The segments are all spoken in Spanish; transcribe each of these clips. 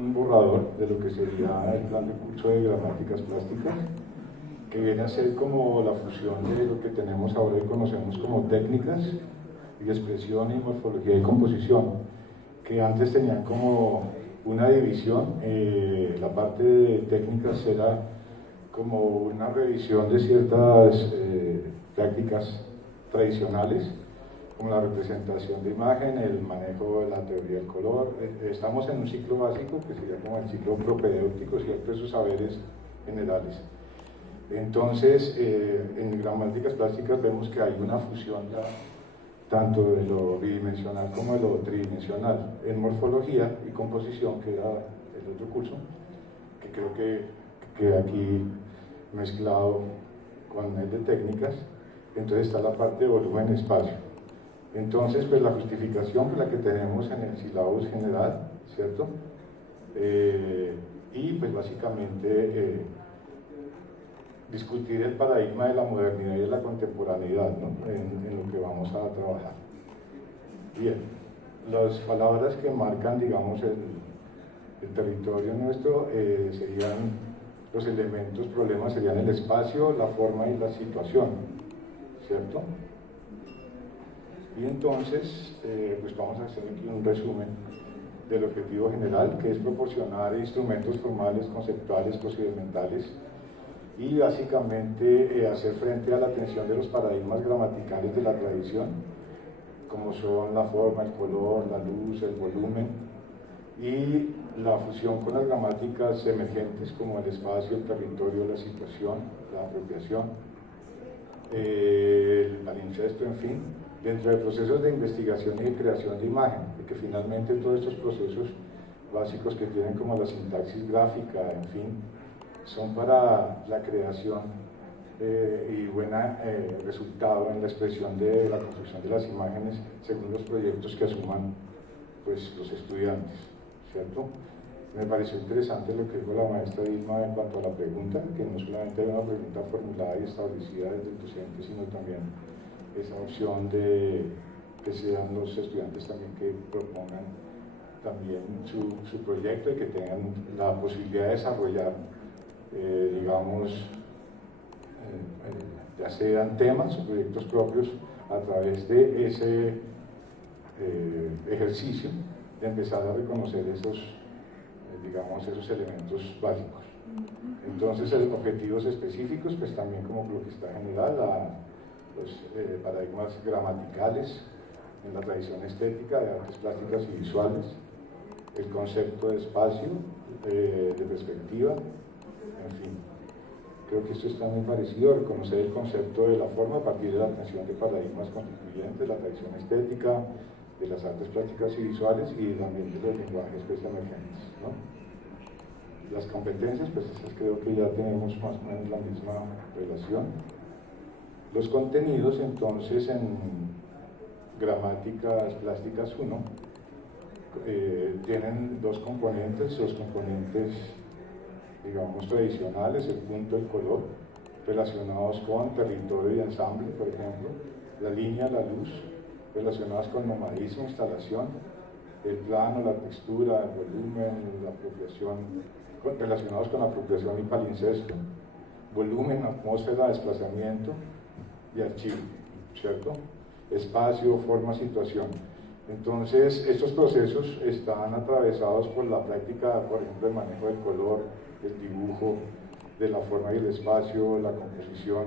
Un borrador de lo que sería el plan de curso de gramáticas plásticas, que viene a ser como la fusión de lo que tenemos ahora y conocemos como técnicas y expresión y morfología y composición, que antes tenían como una división. La parte de técnicas era como una revisión de ciertas prácticas tradicionales, como la representación de imagen, el manejo de la teoría del color. Estamos en un ciclo básico que sería como el ciclo propedéutico, ¿cierto? Esos saberes generales. Entonces, en gramáticas plásticas vemos que hay una fusión ya, tanto de lo bidimensional como de lo tridimensional. En morfología y composición, que era el otro curso, que creo que queda aquí mezclado con el de técnicas. Entonces está la parte de volumen y espacio. Entonces, pues la justificación, la que tenemos en el sílabus general, ¿cierto? Y pues básicamente discutir el paradigma de la modernidad y de la contemporaneidad, ¿no? en lo que vamos a trabajar. Bien, las palabras que marcan, digamos, el territorio nuestro serían los elementos, problemas serían el espacio, la forma y la situación, ¿cierto? Y entonces, pues vamos a hacer aquí un resumen del objetivo general, que es proporcionar instrumentos formales, conceptuales, procedimentales y básicamente hacer frente a la tensión de los paradigmas gramaticales de la tradición, como son la forma, el color, la luz, el volumen, y la fusión con las gramáticas emergentes como el espacio, el territorio, la situación, la apropiación, el palincesto, en fin, dentro de procesos de investigación y de creación de imagen, porque finalmente todos estos procesos básicos que tienen como la sintaxis gráfica, en fin, son para la creación y buen resultado en la expresión de la construcción de las imágenes según los proyectos que asuman pues, los estudiantes, ¿cierto? Me pareció interesante lo que dijo la maestra Dilma en cuanto a la pregunta, que no solamente hay una pregunta formulada y establecida desde el docente, sino también esa opción de que sean los estudiantes también que propongan también su proyecto y que tengan la posibilidad de desarrollar, digamos, ya sean temas o proyectos propios a través de ese ejercicio de empezar a reconocer esos, digamos, esos elementos básicos. Entonces, los objetivos específicos, pues también como lo que está general, los paradigmas gramaticales en la tradición estética de artes plásticas y visuales, el concepto de espacio, de perspectiva, en fin. Creo que esto está muy parecido, reconocer el concepto de la forma a partir de la atención de paradigmas constituyentes, la tradición estética, de las artes plásticas y visuales y también de los lenguajes pues, emergentes, ¿no? Las competencias, pues esas creo que ya tenemos más o menos la misma relación. Los contenidos, entonces, en gramáticas plásticas 1, tienen dos componentes, los componentes, digamos, tradicionales, el punto, el color, relacionados con territorio y ensamble, por ejemplo, la línea, la luz, relacionadas con nomadismo, instalación, el plano, la textura, el volumen, la apropiación, relacionados con apropiación y palincesto, volumen, atmósfera, desplazamiento y archivo, ¿cierto? Espacio, forma, situación. Entonces, estos procesos están atravesados por la práctica, por ejemplo, el manejo del color, el dibujo, de la forma y el espacio, la composición.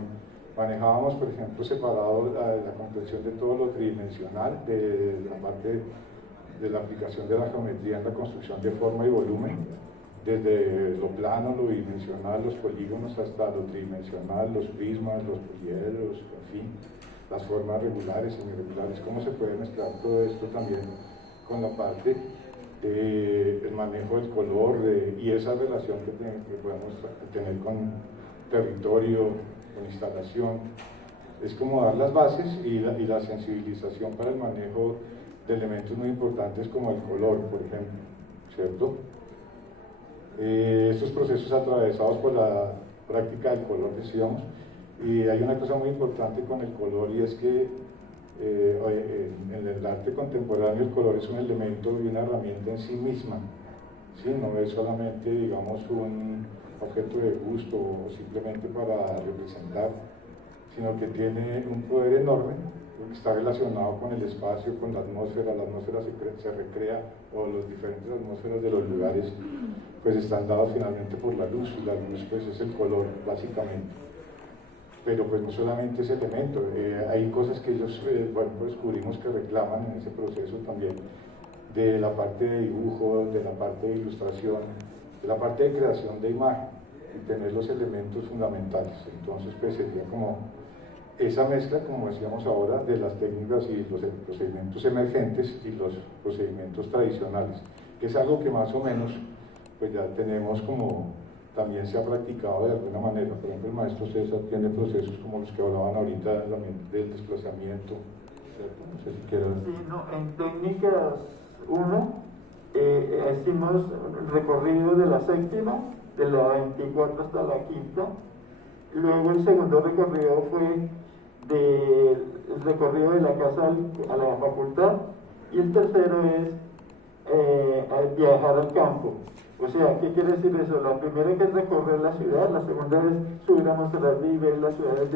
Manejábamos, por ejemplo, separado la comprensión de todo lo tridimensional, de la parte de la aplicación de la geometría en la construcción de forma y volumen, desde lo plano, lo bidimensional, los polígonos, hasta lo tridimensional, los prismas, los poliedros, en fin, las formas regulares, semiregulares, cómo se puede mezclar todo esto también con la parte del manejo del color y esa relación que podemos tener con territorio, con instalación. Es como dar las bases y la sensibilización para el manejo de elementos muy importantes como el color, por ejemplo, ¿cierto? Estos procesos atravesados por la práctica del color, decíamos, y hay una cosa muy importante con el color y es que en el arte contemporáneo el color es un elemento y una herramienta en sí misma, ¿sí? No es solamente, digamos, un objeto de gusto o simplemente para representar, sino que tiene un poder enorme, porque está relacionado con el espacio, con la atmósfera se recrea, o las diferentes atmósferas de los lugares, pues están dados finalmente por la luz, y la luz pues es el color, básicamente. Pero pues no solamente ese elemento, hay cosas que ellos, bueno, pues descubrimos que reclaman en ese proceso también, de la parte de dibujo, de la parte de ilustración, de la parte de creación de imagen, y tener los elementos fundamentales. Entonces pues sería como esa mezcla, como decíamos ahora, de las técnicas y los procedimientos emergentes y los procedimientos tradicionales, que es algo que más o menos pues ya tenemos como también se ha practicado de alguna manera. Por ejemplo, el maestro César tiene procesos como los que hablaban ahorita del desplazamiento, ¿cierto? No sé si quieran. Sí, no, en técnicas 1 hicimos recorrido de la séptima, de la 24 hasta la quinta. Luego el segundo recorrido fue el recorrido de la casa a la facultad, y el tercero es viajar al campo. O sea, ¿qué quiere decir eso? La primera que es recorrer la ciudad, la segunda es subir a Monserrate y ver las ciudades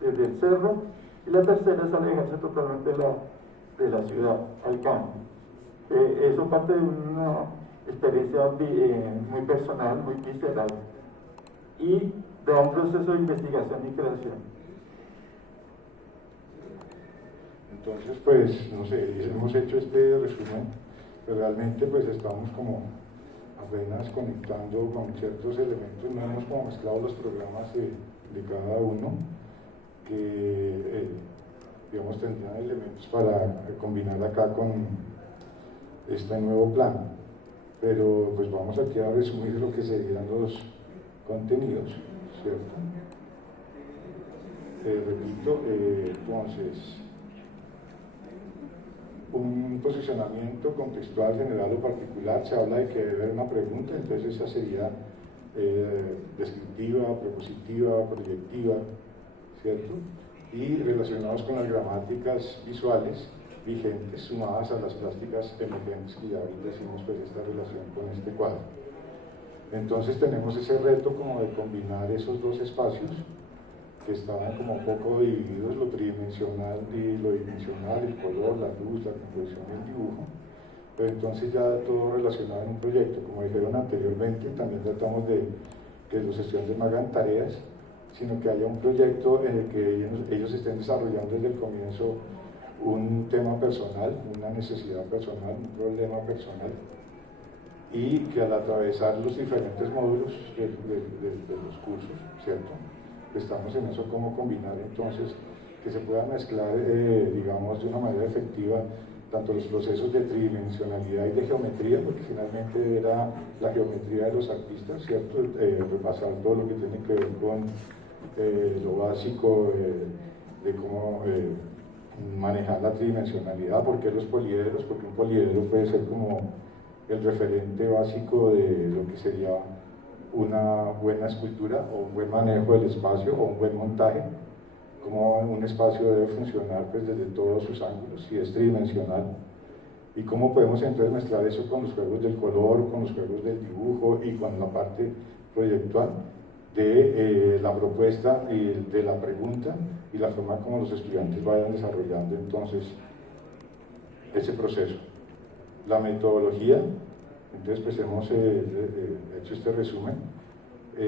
desde el cerro, y la tercera es alejarse totalmente de la ciudad, al campo. Eso parte de una experiencia muy personal, muy visceral, y da un proceso de investigación y creación. Entonces, pues, no sé, hemos hecho este resumen, pero realmente pues estamos como apenas conectando con ciertos elementos, no hemos como mezclado los programas de cada uno, que digamos tendrían elementos para combinar acá con este nuevo plan, pero pues vamos aquí a resumir lo que serían los contenidos, ¿cierto? Repito, entonces, un posicionamiento contextual, general o particular, se habla de que debe haber una pregunta, entonces esa sería descriptiva, propositiva, proyectiva, ¿cierto? Y relacionados con las gramáticas visuales vigentes sumadas a las plásticas emergentes, que ya ahorita hicimos pues esta relación con este cuadro. Entonces tenemos ese reto como de combinar esos dos espacios que estaban como un poco divididos, lo tridimensional y lo dimensional, el color, la luz, la composición y el dibujo, pero entonces ya todo relacionado en un proyecto. Como dijeron anteriormente, también tratamos de que los estudiantes no hagan tareas, sino que haya un proyecto en el que ellos estén desarrollando desde el comienzo un tema personal, una necesidad personal, un problema personal, y que al atravesar los diferentes módulos de los cursos, ¿cierto? Estamos en eso, cómo combinar entonces que se puedan mezclar, digamos, de una manera efectiva tanto los procesos de tridimensionalidad y de geometría, porque finalmente era la geometría de los artistas, ¿cierto? Repasar todo lo que tiene que ver con lo básico de cómo manejar la tridimensionalidad, porque los poliedros, porque un poliedro puede ser como el referente básico de lo que sería una buena escultura o un buen manejo del espacio o un buen montaje, cómo un espacio debe funcionar pues desde todos sus ángulos, si es tridimensional, y cómo podemos entonces mezclar eso con los juegos del color, con los juegos del dibujo y con la parte proyectual de la propuesta y de la pregunta y la forma como los estudiantes vayan desarrollando entonces ese proceso. La metodología, entonces pues hemos hecho este resumen.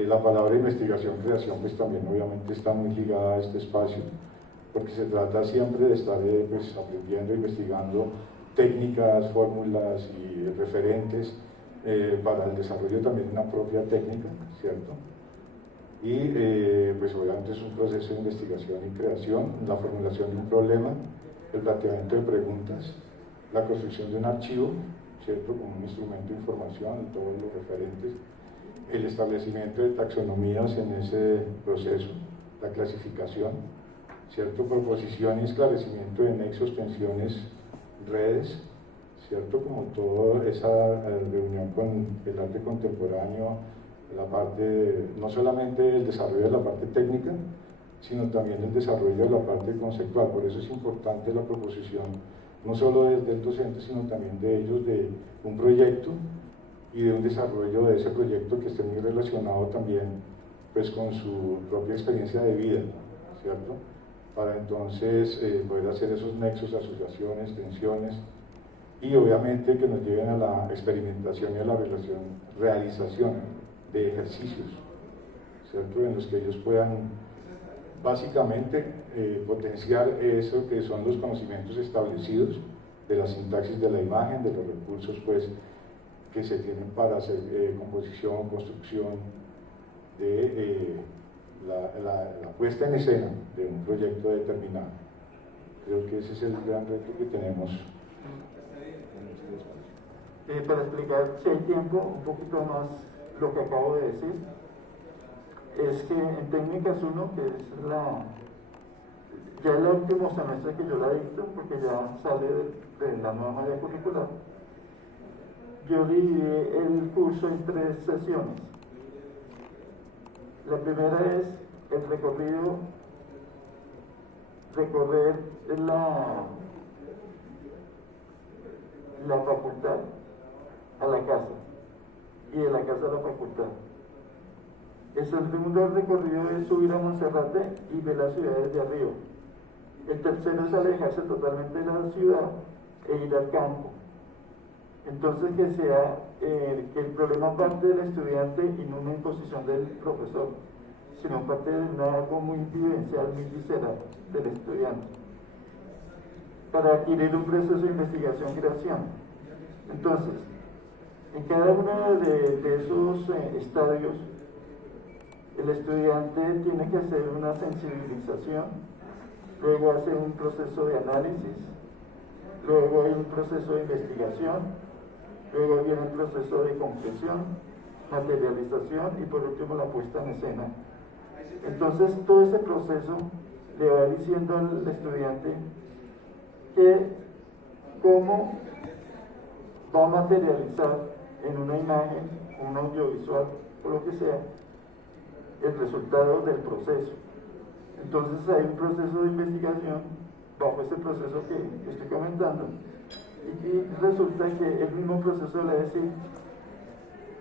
La palabra investigación, creación, pues también obviamente está muy ligada a este espacio, porque se trata siempre de estar pues, aprendiendo, investigando técnicas, fórmulas y referentes para el desarrollo también de una propia técnica, ¿cierto? Y pues obviamente es un proceso de investigación y creación, la formulación de un problema, el planteamiento de preguntas, la construcción de un archivo, ¿cierto? Como un instrumento de información, todos los referentes, el establecimiento de taxonomías en ese proceso, la clasificación, ¿cierto? Proposición y esclarecimiento de nexos, tensiones, redes, ¿cierto? Como toda esa reunión con el arte contemporáneo, la parte, no solamente el desarrollo de la parte técnica, sino también el desarrollo de la parte conceptual. Por eso es importante la proposición, no solo del docente, sino también de ellos, de un proyecto y de un desarrollo de ese proyecto que esté muy relacionado también pues con su propia experiencia de vida, ¿cierto? Para entonces poder hacer esos nexos, asociaciones, tensiones, y obviamente que nos lleven a la experimentación y a la realización de ejercicios, ¿cierto? En los que ellos puedan básicamente potenciar eso que son los conocimientos establecidos de la sintaxis de la imagen, de los recursos pues que se tienen para hacer composición, construcción, de la puesta en escena de un proyecto determinado. Creo que ese es el gran reto que tenemos. Para explicar, si hay tiempo, un poquito más lo que acabo de decir, es que en técnicas 1, que es ya el último semestre que yo la dicto, porque ya sale de la nueva malla curricular, yo dividí el curso en 3 sesiones. La primera es el recorrer la facultad a la casa y de la casa a la facultad. El segundo recorrido es subir a Monserrate y ver la ciudad desde arriba. El tercero es alejarse totalmente de la ciudad e ir al campo. Entonces que el problema parte del estudiante y no una imposición del profesor, sino parte de algo muy vivencial, muy visceral del estudiante, para adquirir un proceso de investigación-creación. Entonces, en cada uno de esos estadios, el estudiante tiene que hacer una sensibilización, luego hace un proceso de análisis, luego hay un proceso de investigación, luego viene el proceso de concreción, materialización y por último la puesta en escena. Entonces todo ese proceso le va diciendo al estudiante que cómo va a materializar en una imagen, un audiovisual o lo que sea, el resultado del proceso. Entonces hay un proceso de investigación bajo ese proceso que estoy comentando, y resulta que el mismo proceso le dice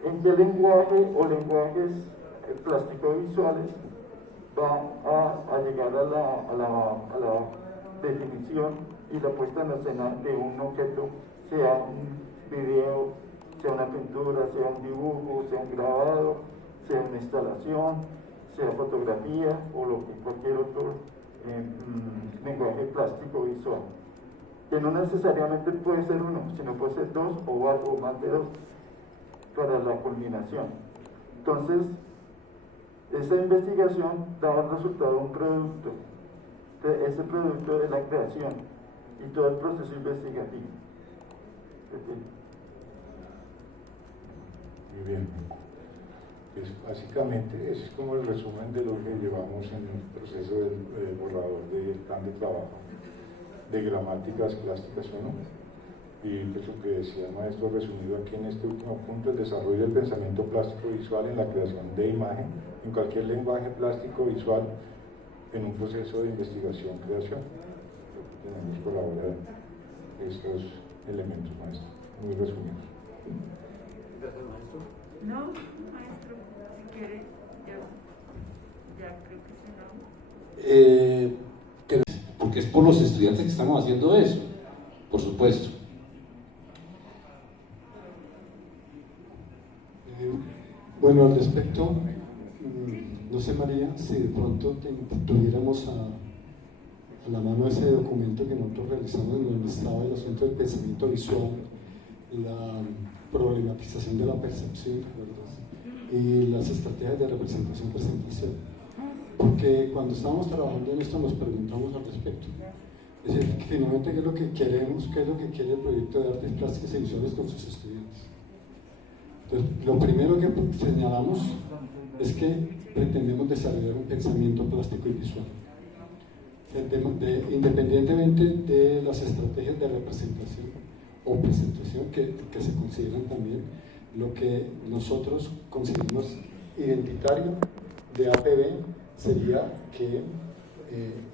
en qué lenguaje o lenguajes plástico-visuales va a llegar a la definición y la puesta en escena de un objeto, sea un video, sea una pintura, sea un dibujo, sea un grabado, sea una instalación, sea fotografía o cualquier otro lenguaje plástico visual, que no necesariamente puede ser uno, sino puede ser 2 o algo más de 2 para la culminación. Entonces, esa investigación da el resultado de un producto, ese producto de la creación y todo el proceso investigativo. Muy bien. Pues básicamente ese es como el resumen de lo que llevamos en el proceso del borrador del plan de trabajo de gramáticas plásticas 1, y pues lo que decía el maestro resumido aquí en este último punto: el desarrollo del pensamiento plástico visual en la creación de imagen en cualquier lenguaje plástico visual en un proceso de investigación-creación. Tenemos por ahora estos elementos, maestro, muy resumidos. Gracias, maestro. No, maestro, si quiere, ya creo que se no. Porque es por los estudiantes que estamos haciendo eso, por supuesto. Bueno, al respecto, no sé, María, si de pronto tuviéramos a la mano ese documento que nosotros realizamos, en donde estaba el asunto del pensamiento visual, la problematización de la percepción, ¿verdad? Y las estrategias de representación-presentación. Porque cuando estábamos trabajando en esto nos preguntamos al respecto. Es decir, finalmente, ¿qué es lo que queremos? ¿Qué es lo que quiere el proyecto de artes plásticas y visuales con sus estudiantes? Entonces, lo primero que señalamos es que pretendemos desarrollar un pensamiento plástico y visual. Independientemente de las estrategias de representación o presentación que se consideran también, lo que nosotros consideramos identitario de APB sería que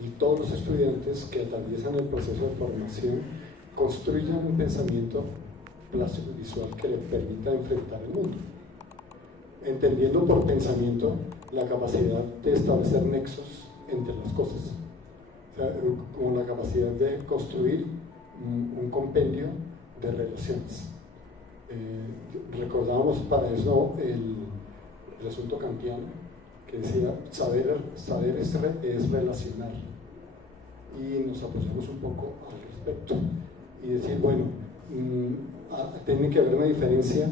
y todos los estudiantes que atraviesan el proceso de formación construyan un pensamiento plástico y visual que le permita enfrentar el mundo, entendiendo por pensamiento la capacidad de establecer nexos entre las cosas, o sea, como la capacidad de construir un compendio de relaciones. Recordábamos para eso el asunto kantiano, que decía saber es relacionar, y nos apoyamos un poco al respecto y decir, bueno, tiene que haber una diferencia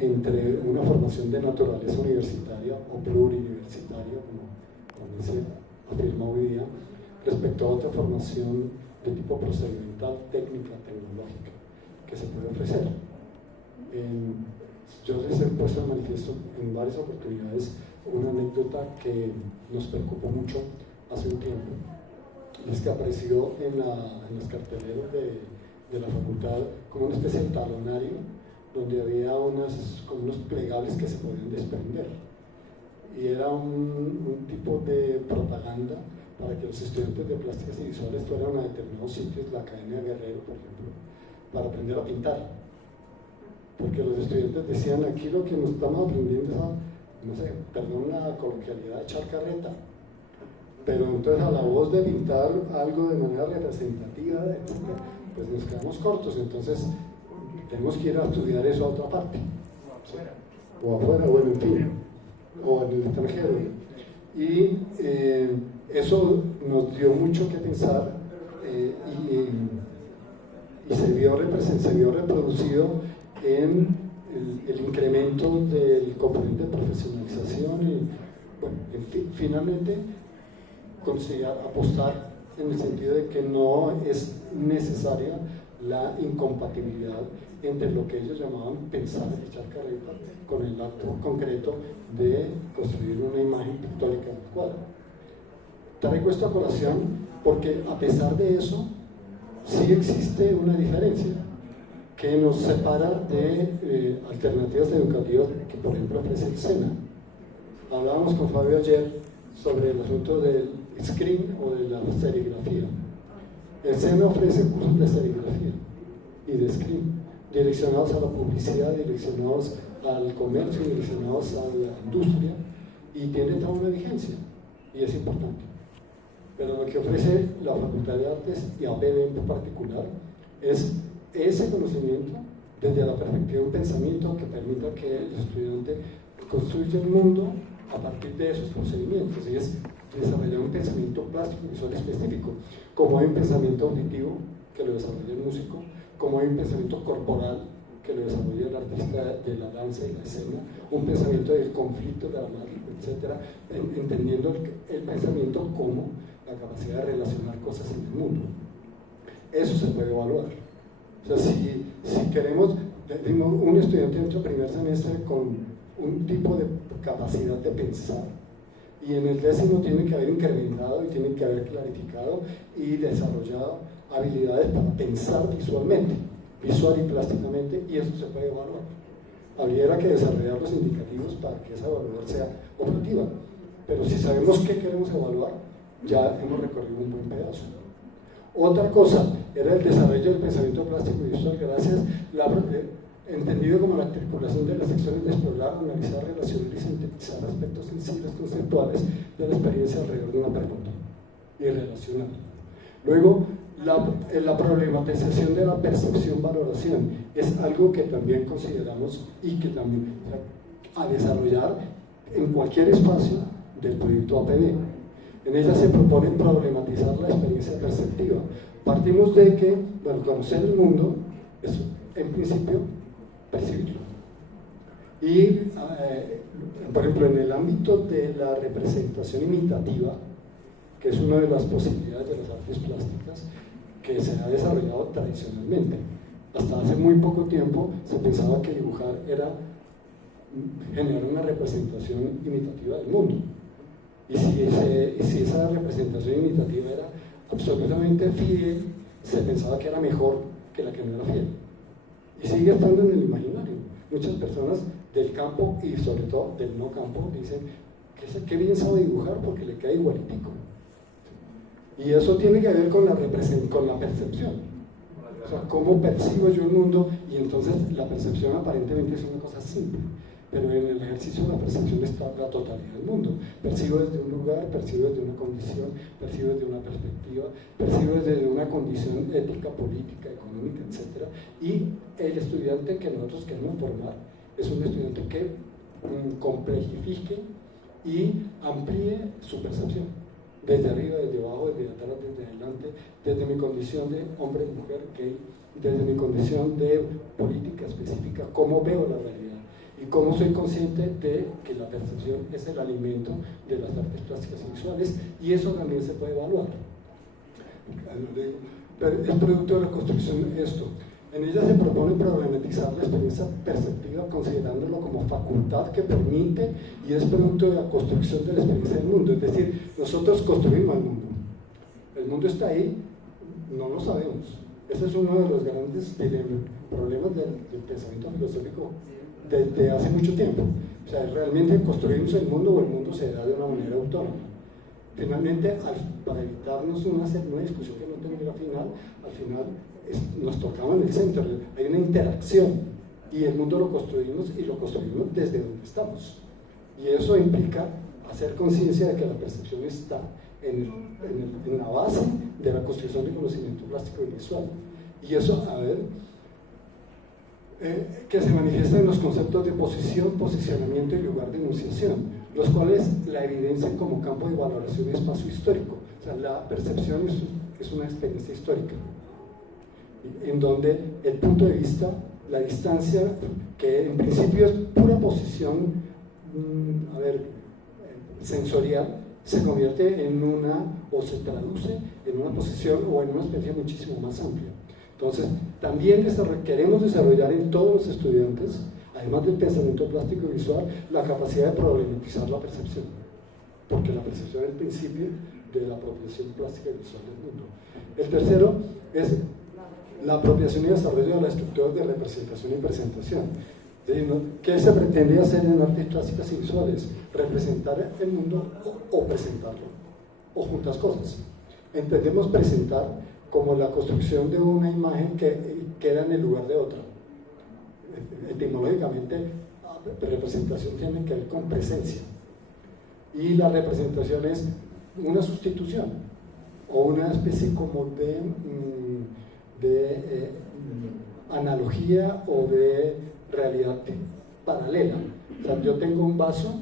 entre una formación de naturaleza universitaria o pluriuniversitaria, como se afirma hoy día, respecto a otra formación de tipo procedimental, técnica, tecnológica que se puede ofrecer. Yo les he puesto de manifiesto en varias oportunidades una anécdota que nos preocupó mucho hace un tiempo, y es que apareció en las carteleras de la facultad como una especie de talonario donde había como unos plegables que se podían desprender, y era un tipo de propaganda para que los estudiantes de plásticas y visuales fueran a determinados sitios, la Academia Guerrero, por ejemplo, para aprender a pintar, porque los estudiantes decían, aquí lo que nos estamos aprendiendo es, no sé, perdón la coloquialidad, de echar carreta, pero entonces a la voz de pintar algo de manera representativa, etc., pues nos quedamos cortos, entonces tenemos que ir a estudiar eso a otra parte, ¿sí? O afuera, bueno, en fin, o en el extranjero, y eso nos dio mucho que pensar, y se vio reproducido en el incremento del componente de profesionalización, y bueno, finalmente apostar en el sentido de que no es necesaria la incompatibilidad entre lo que ellos llamaban pensar y echar carreta con el acto concreto de construir una imagen pictórica del cuadro. Traigo esta colación porque a pesar de eso sí existe una diferencia que nos separa de alternativas educativas que por ejemplo ofrece el SENA. Hablábamos con Fabio ayer sobre el asunto del screen o de la serigrafía. El SENA ofrece cursos de serigrafía y de screen direccionados a la publicidad, direccionados al comercio, direccionados a la industria, y tiene toda una vigencia y es importante. Pero lo que ofrece la Facultad de Artes y APB en particular es ese conocimiento desde la perspectiva de un pensamiento que permita que el estudiante construya el mundo a partir de esos procedimientos, y es desarrollar un pensamiento plástico y visual específico, como hay un pensamiento auditivo que lo desarrolla el músico, como hay un pensamiento corporal que lo desarrolla el artista de la danza y la escena, un pensamiento del conflicto dramático, etc., entendiendo el pensamiento como la capacidad de relacionar cosas en el mundo. Eso se puede evaluar. O sea, si queremos, un estudiante entra el primer semestre con un tipo de capacidad de pensar, y en el 10º tiene que haber incrementado y tiene que haber clarificado y desarrollado habilidades para pensar visualmente, visual y plásticamente, y eso se puede evaluar. Habría que desarrollar los indicativos para que esa evaluación sea objetiva, pero si sabemos qué queremos evaluar, ya hemos recorrido un buen pedazo. Otra cosa era el desarrollo del pensamiento plástico y visual, gracias entendido como la articulación de las secciones de explorar, analizar, relacionar y sintetizar aspectos sensibles conceptuales de la experiencia alrededor de una pregunta y relacionar. Luego, la problematización de la percepción-valoración es algo que también consideramos y que también a desarrollar en cualquier espacio del proyecto APB. En ella se propone problematizar la experiencia perceptiva. Partimos de que, bueno, conocer el mundo es, en principio, percibirlo. Y, por ejemplo, en el ámbito de la representación imitativa, que es una de las posibilidades de las artes plásticas que se ha desarrollado tradicionalmente. Hasta hace muy poco tiempo se pensaba que dibujar era generar una representación imitativa del mundo. Y si esa representación imitativa era absolutamente fiel, se pensaba que era mejor que la que no era fiel. Y sigue estando en el imaginario. Muchas personas del campo y sobre todo del no campo dicen que bien sabe dibujar porque le queda igualitico. Y eso tiene que ver con la percepción. O sea, cómo percibo yo el mundo, y entonces la percepción aparentemente es una cosa simple, pero en el ejercicio de la percepción está la totalidad del mundo. Percibo desde un lugar, percibo desde una condición, percibo desde una perspectiva, percibo desde una condición ética, política, económica, etc. Y el estudiante que nosotros queremos formar es un estudiante que complejifique y amplíe su percepción, desde arriba, desde abajo, desde atrás, desde adelante, desde mi condición de hombre, mujer, gay, desde mi condición de política específica, cómo veo la realidad y cómo soy consciente de que la percepción es el alimento de las artes plásticas y visuales, y eso también se puede evaluar. Pero es producto de la construcción esto. En ella se propone problematizar la experiencia perceptiva considerándolo como facultad que permite y es producto de la construcción de la experiencia del mundo. Es decir, nosotros construimos el mundo. El mundo está ahí, no lo sabemos. Ese es uno de los grandes problemas del pensamiento filosófico desde hace mucho tiempo. O sea, ¿realmente construimos el mundo o el mundo se da de una manera autónoma? Finalmente, para evitarnos una discusión que no tendría final, al final nos tocamos en el centro, hay una interacción y el mundo lo construimos y lo construimos desde donde estamos, y eso implica hacer conciencia de que la percepción está en la base de la construcción de conocimiento plástico y visual, y eso, que se manifiesta en los conceptos de posición, posicionamiento y lugar de enunciación, los cuales la evidencian como campo de valoración y espacio histórico. O sea, la percepción es una experiencia histórica, en donde el punto de vista, la distancia, que en principio es pura posición sensorial, se convierte en o se traduce en una posición o en una experiencia muchísimo más amplia. Entonces, también queremos desarrollar en todos los estudiantes, además del pensamiento plástico y visual, la capacidad de problematizar la percepción, porque la percepción es el principio de la apropiación plástica y visual del mundo. El tercero es la apropiación y desarrollo de las estructuras de representación y presentación. ¿Qué se pretende hacer en artes plásticas y visuales? Representar el mundo o presentarlo, o juntas cosas. Entendemos presentar como la construcción de una imagen que queda en el lugar de otra. Etimológicamente, representación tiene que ver con presencia, y la representación es una sustitución o una especie como de analogía o de realidad paralela. O sea, yo tengo un vaso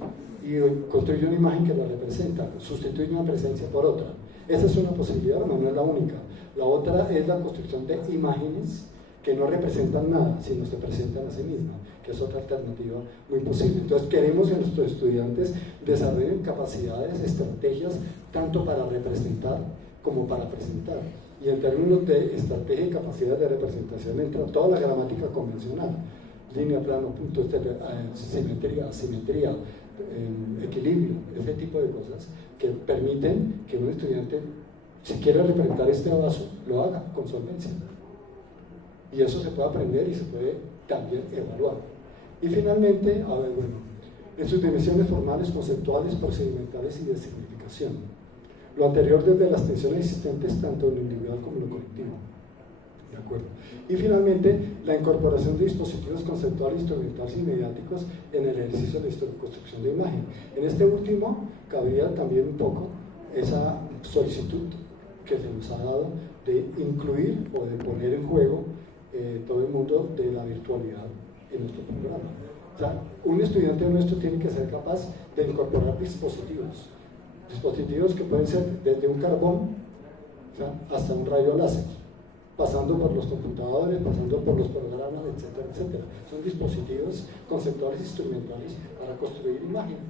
y construyo una imagen que lo representa, sustituyo una presencia por otra. Esa es una posibilidad, no es la única. La otra es la construcción de imágenes que no representan nada, sino se presentan a sí mismas, que es otra alternativa muy posible. Entonces queremos que nuestros estudiantes desarrollen capacidades, estrategias, tanto para representar como para presentar. Y en términos de estrategia y capacidad de representación entra toda la gramática convencional: línea, plano, punto, simetría, asimetría, equilibrio, ese tipo de cosas que permiten que un estudiante, si quiere representar este vaso, lo haga con solvencia. Y eso se puede aprender y se puede también evaluar. Y finalmente, en sus dimensiones formales, conceptuales, procedimentales y de significación. Lo anterior desde las tensiones existentes tanto en lo individual como en lo colectivo. ¿De acuerdo? Y finalmente, la incorporación de dispositivos conceptuales, instrumentales y mediáticos en el ejercicio de construcción de imagen. En este último, cabría también un poco esa solicitud que se nos ha dado de incluir o de poner en juego todo el mundo de la virtualidad en nuestro programa. O sea, un estudiante nuestro tiene que ser capaz de incorporar dispositivos que pueden ser desde un carbón, ¿sí?, hasta un rayo láser, pasando por los computadores, pasando por los programas, etcétera, etcétera. Son dispositivos conceptuales instrumentales para construir imágenes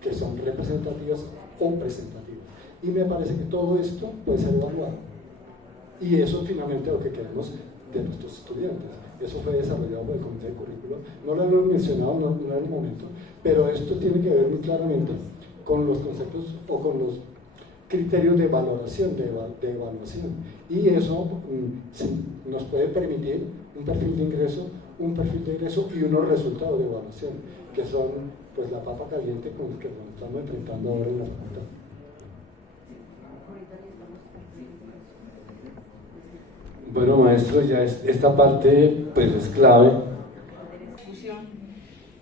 que son representativas o presentativas. Y me parece que todo esto puede ser evaluado. Y eso finalmente es lo que queremos de nuestros estudiantes. Eso fue desarrollado por el Comité de Currículo. No lo hemos mencionado, no en el momento, pero esto tiene que ver muy claramente con los conceptos o con los criterios de valoración, de evaluación. Y eso nos puede permitir un perfil de ingreso y unos resultados de evaluación, que son pues la papa caliente con que nos estamos enfrentando ahora en la facultad. Bueno, maestro, ya esta parte pues es clave. Discusión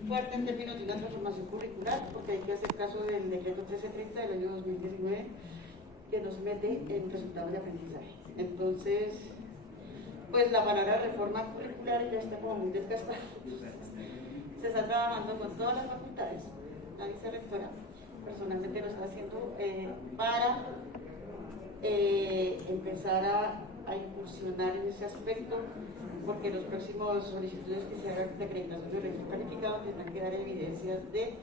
fuerte en términos de una transformación curricular, porque hay que hacer caso del decreto 1330 del año 2019, que nos mete en resultados de aprendizaje. Entonces, pues la palabra reforma curricular ya está como muy desgastada. Se está trabajando con todas las facultades, la vicerrectora personalmente lo está haciendo para empezar a incursionar en ese aspecto, porque los próximos solicitudes que se hagan de acreditación de registro calificado tendrán que dar evidencias de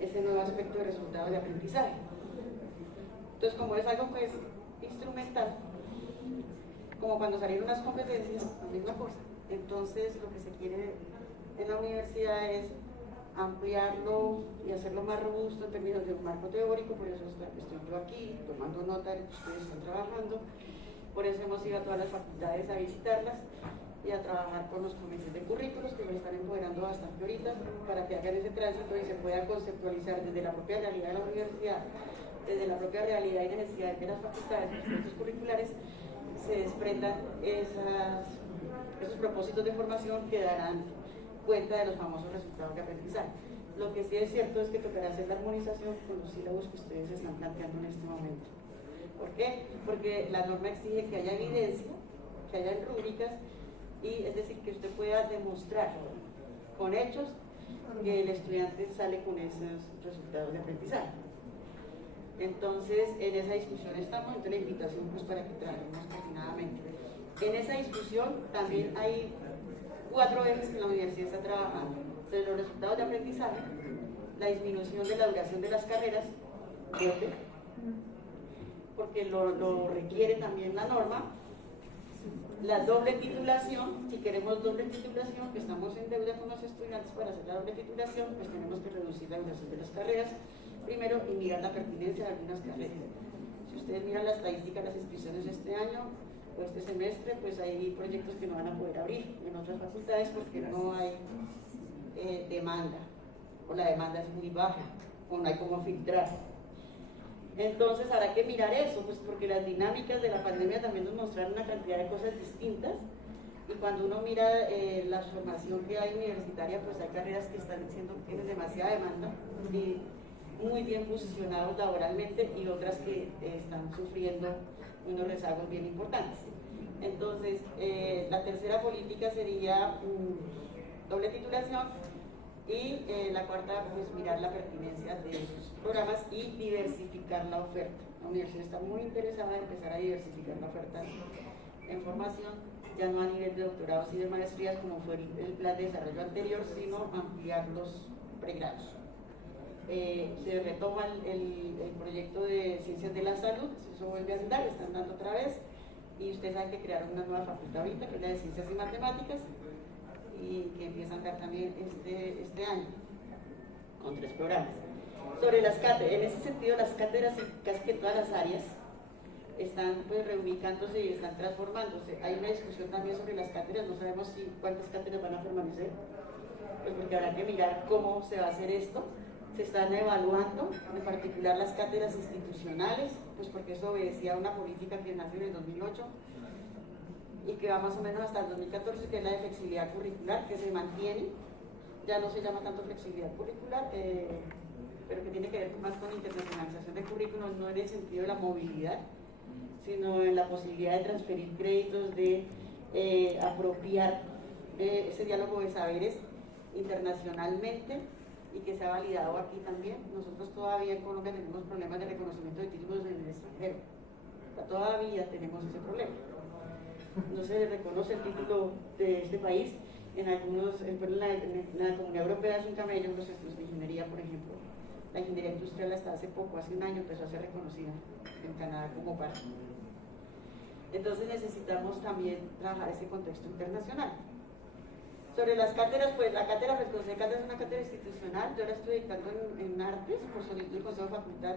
ese nuevo aspecto de resultados de aprendizaje. Entonces, como es algo pues instrumental, como cuando salieron las competencias, la misma cosa. Entonces, lo que se quiere en la universidad es ampliarlo y hacerlo más robusto en términos de un marco teórico. Por eso estoy yo aquí tomando nota de lo que ustedes están trabajando. Por eso hemos ido a todas las facultades a visitarlas y a trabajar con los comités de currículos, que me están empoderando bastante ahorita, para que hagan ese tránsito y se pueda conceptualizar desde la propia realidad de la universidad, desde la propia realidad y necesidad de las facultades, los proyectos curriculares, se desprendan esos propósitos de formación que darán cuenta de los famosos resultados de aprendizaje. Lo que sí es cierto es que tocará hacer la armonización con los sílabos que ustedes están planteando en este momento. ¿Por qué? Porque la norma exige que haya evidencia, que haya rúbricas, y es decir, que usted pueda demostrar con hechos que el estudiante sale con esos resultados de aprendizaje. Entonces, en esa discusión estamos, entonces la invitación pues para que trabajemos coordinadamente. En esa discusión también hay 4 ejes que la universidad está trabajando: de los resultados de aprendizaje, la disminución de la duración de las carreras, porque lo requiere también la norma, la doble titulación. Si queremos doble titulación, que estamos en deuda con los estudiantes para hacer la doble titulación, pues tenemos que reducir la duración de las carreras primero y mirar la pertinencia de algunas carreras. Si ustedes miran la estadística de las inscripciones este año o este semestre, pues hay proyectos que no van a poder abrir en otras facultades porque no hay demanda, o la demanda es muy baja, o no hay cómo filtrar. Entonces habrá que mirar eso, pues porque las dinámicas de la pandemia también nos mostraron una cantidad de cosas distintas, y cuando uno mira la formación que hay universitaria, pues hay carreras que tienen demasiada demanda y muy bien posicionados laboralmente, y otras que están sufriendo unos rezagos bien importantes. Entonces, la tercera política sería doble titulación, y la cuarta, pues mirar la pertinencia de esos programas y diversificar la oferta. La universidad está muy interesada en empezar a diversificar la oferta en formación, ya no a nivel de doctorados y de maestrías como fue el plan de desarrollo anterior, sino ampliar los pregrados. Se retoma el proyecto de ciencias de la salud, eso vuelve a andar, están dando otra vez, y ustedes saben que crearon una nueva facultad ahorita, que es la de ciencias y matemáticas, y que empiezan a dar también este año, con 3 programas. Sobre las cátedras, en ese sentido las cátedras en casi que todas las áreas están pues reubicándose y están transformándose. Hay una discusión también sobre las cátedras, no sabemos cuántas cátedras van a permanecer, pues porque habrá que mirar cómo se va a hacer esto. Se están evaluando, en particular las cátedras institucionales, pues porque eso obedecía a una política que nació en el 2008 y que va más o menos hasta el 2014, que es la de flexibilidad curricular, que se mantiene, ya no se llama tanto flexibilidad curricular, pero que tiene que ver más con internacionalización de currículos, no en el sentido de la movilidad, sino en la posibilidad de transferir créditos, de apropiar ese diálogo de saberes internacionalmente, y que se ha validado aquí también. Nosotros todavía en Colombia tenemos problemas de reconocimiento de títulos en el extranjero, todavía tenemos ese problema. No se reconoce el título de este país en algunos, en la Comunidad Europea es un camello, los estudios de ingeniería, por ejemplo. La ingeniería industrial hasta hace poco, hace un año, empezó a ser reconocida en Canadá como par. Entonces necesitamos también trabajar ese contexto internacional. Sobre las cátedras, pues la cátedra, pues Consejo de Cátedras es una cátedra institucional. Yo la estoy dictando en artes por solicitud del Consejo de Facultad,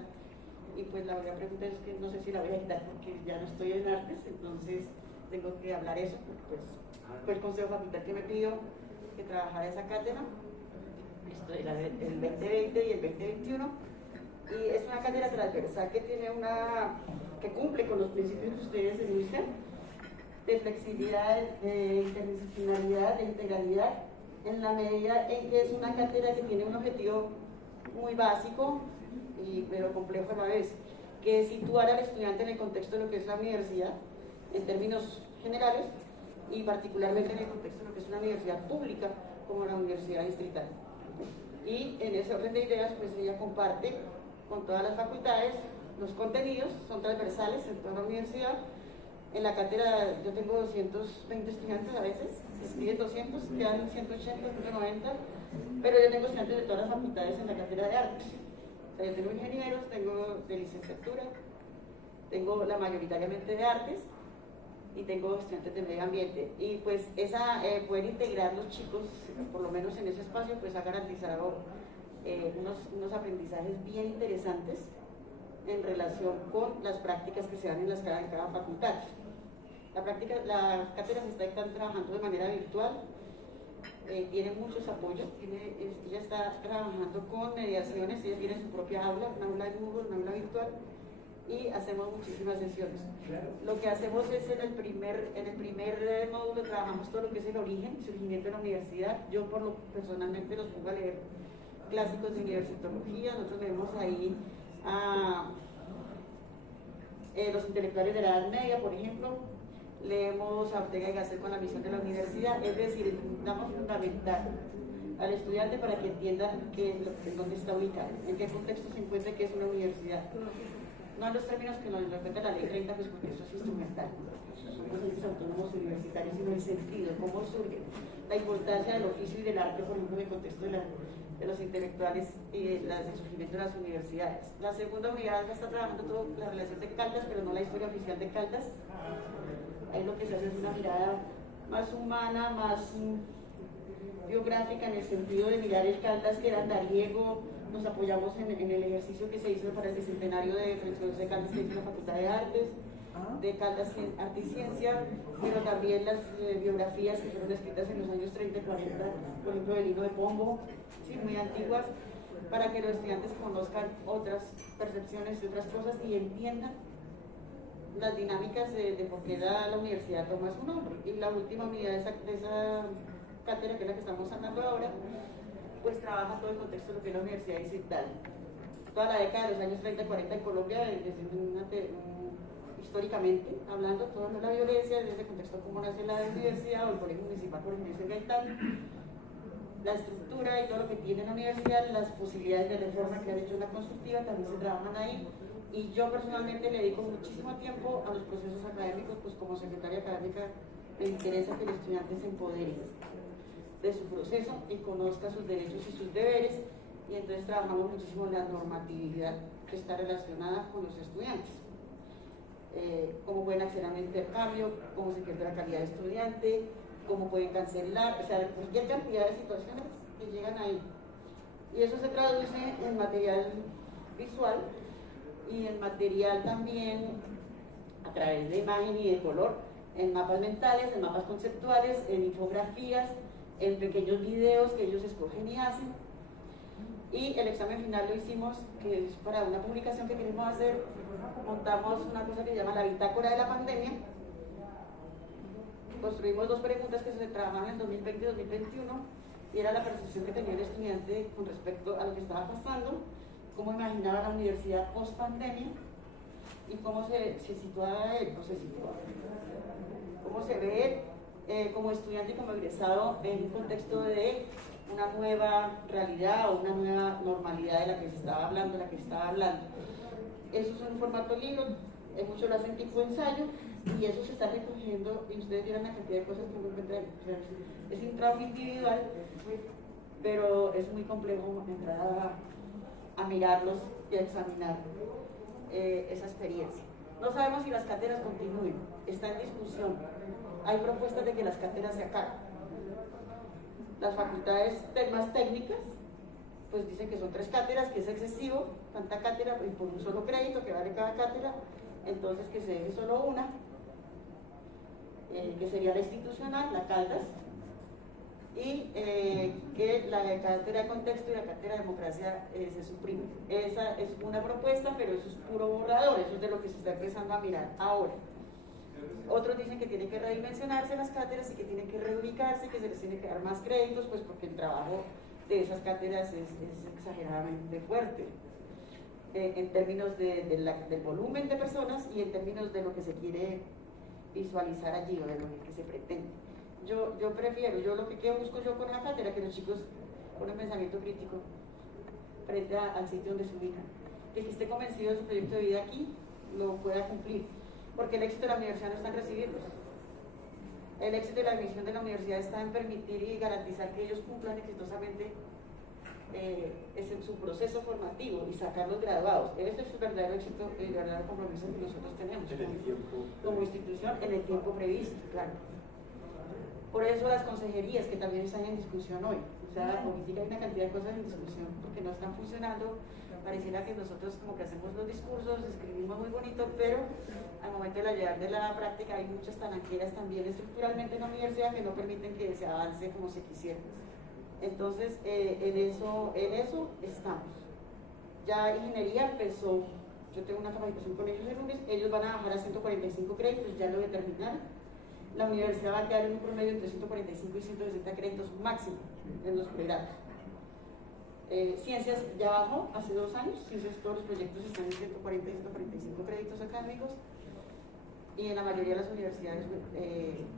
y pues la voy a preguntar, es que no sé si la voy a quitar porque ya no estoy en artes, entonces tengo que hablar eso, porque pues fue el Consejo de Facultad que me pidió que trabajara esa cátedra, el 2020 y el 2021, y es una cátedra transversal que tiene que cumple con los principios que ustedes denuncian, de flexibilidad, de interdisciplinaridad, de integralidad, en la medida en que es una cátedra que tiene un objetivo muy básico, pero complejo a la vez, que es situar al estudiante en el contexto de lo que es la universidad, en términos generales, y particularmente en el contexto de lo que es una universidad pública, como la Universidad Distrital. Y en ese orden de ideas, pues ella comparte con todas las facultades los contenidos, son transversales en toda la universidad. En la cátedra yo tengo 220 estudiantes a veces, se escriben 200, quedan 180, 190, pero yo tengo estudiantes de todas las facultades en la cátedra de artes. O sea, yo tengo ingenieros, tengo de licenciatura, tengo la mayoritariamente de artes y tengo estudiantes de medio ambiente. Y pues poder integrar los chicos, por lo menos en ese espacio, pues ha garantizado unos aprendizajes bien interesantes en relación con las prácticas que se dan en cada facultad. La cátedra se está trabajando de manera virtual, tiene muchos apoyos, ella está trabajando con mediaciones, ella tiene su propia aula, una aula de Google, una aula virtual, y hacemos muchísimas sesiones. Lo que hacemos es en el primer módulo trabajamos todo lo que es el origen, el surgimiento de la universidad. Yo personalmente los pongo a leer clásicos de universitología, nosotros vemos ahí a los intelectuales de la Edad Media, por ejemplo, leemos a Ortega y Gasset con la misión de la universidad, es decir, damos fundamental al estudiante para que entienda en dónde está ubicado, en qué contexto se encuentra, qué es una universidad. No en los términos que nos respeta la ley 30, pues porque eso es instrumental, somos entes autónomos universitarios, sino el sentido, cómo surge la importancia del oficio y del arte, por ejemplo, en el contexto de los intelectuales y el surgimiento de las universidades. La segunda unidad está trabajando toda la relación de Caldas, pero no la historia oficial de Caldas. Ahí lo que se hace es una mirada más humana, más biográfica, en el sentido de mirar el Caldas que era andariego. Nos apoyamos en el ejercicio que se hizo para el bicentenario de Francisco de Caldas que hizo la Facultad de Artes, de Caldas Arte y Ciencia, pero también las biografías que fueron escritas en los años 30 y 40, por ejemplo, de Lino de Pombo, sí, muy antiguas, para que los estudiantes conozcan otras percepciones y otras cosas y entiendan las dinámicas de por qué la universidad toma su nombre. Y la última unidad de esa cátedra, que es la que estamos hablando ahora, pues trabaja todo el contexto de lo que es la Universidad Distrital. Toda la década de los años 30 y 40 en Colombia, históricamente hablando, toda la violencia, desde el contexto cómo nace la universidad o el colegio municipal, por ejemplo, en Gaitán, la estructura y todo lo que tiene la universidad, las posibilidades de reforma que ha hecho la constructiva, también se trabajan ahí. Y yo personalmente le dedico muchísimo tiempo a los procesos académicos, pues como secretaria académica me interesa que el estudiante se empodere de su proceso y conozca sus derechos y sus deberes, y entonces trabajamos muchísimo en la normatividad que está relacionada con los estudiantes. Cómo pueden acceder a un intercambio, cómo se pierde la calidad de estudiante, cómo pueden cancelar, o sea, cualquier cantidad de situaciones que llegan ahí. Y eso se traduce en material visual y en material también a través de imagen y de color, en mapas mentales, en mapas conceptuales, en infografías, en pequeños videos que ellos escogen y hacen. Y el examen final lo hicimos, que es para una publicación que queremos hacer, montamos una cosa que se llama la bitácora de la pandemia. Construimos 2 preguntas que se trabajaron en 2020 y 2021, y era la percepción que tenía el estudiante con respecto a lo que estaba pasando, cómo imaginaba la universidad post pandemia y cómo se situaba él, no se situaba, cómo se ve como estudiante y como egresado en un contexto de una nueva realidad o una nueva normalidad de la que se estaba hablando, Eso es un formato libro, muchos lo hacen tipo ensayo, y eso se está recogiendo, y ustedes vieron la cantidad de cosas que uno encuentra ahí. O sea, es un trabajo individual, pero es muy complejo entrar a mirarlos y a examinar esa experiencia. No sabemos si las cátedras continúen, está en discusión. Hay propuestas de que las cátedras se acaben. Las facultades más técnicas pues dicen que son 3 cátedras, que es excesivo, tanta cátedra y por un solo crédito que vale cada cátedra, entonces que se deje solo una, que sería la institucional, la Caldas, y que la cátedra de contexto y la cátedra de democracia se suprime. Esa es una propuesta, pero eso es puro borrador, eso es de lo que se está empezando a mirar ahora. Otros dicen que tienen que redimensionarse las cátedras y que tienen que reubicarse, que se les tiene que dar más créditos, pues porque el trabajo de esas cátedras es exageradamente fuerte. En términos del volumen de personas y en términos de lo que se quiere visualizar allí o de lo que se pretende. Yo prefiero, lo que busco yo con la cátedra, que los chicos con un pensamiento crítico frente al sitio donde se ubican, que esté convencido de su proyecto de vida aquí, lo pueda cumplir, porque el éxito de la universidad no está en recibirlos. El éxito de la misión de la universidad está en permitir y garantizar que ellos cumplan exitosamente su proceso formativo y sacar los graduados. Ese es el verdadero éxito, el verdadero compromiso que nosotros tenemos como institución en el tiempo previsto, claro. Por eso las consejerías que también están en discusión hoy, o sea, la política hay una cantidad de cosas en discusión porque no están funcionando. Pareciera que nosotros como que hacemos los discursos, escribimos muy bonito, pero al momento de la llevar de la práctica hay muchas talanqueras también estructuralmente en la universidad que no permiten que se avance como se quisiera. Entonces, en eso estamos. Ya ingeniería empezó, yo tengo una capacitación con ellos el lunes, ellos van a bajar a 145 créditos, ya lo determinaron. La universidad va a quedar en un promedio entre 145 y 160 créditos máximo en los pregrados. Ciencias ya bajó hace 2 años, ciencias todos los proyectos están en 140 y 145 créditos académicos y en la mayoría de las universidades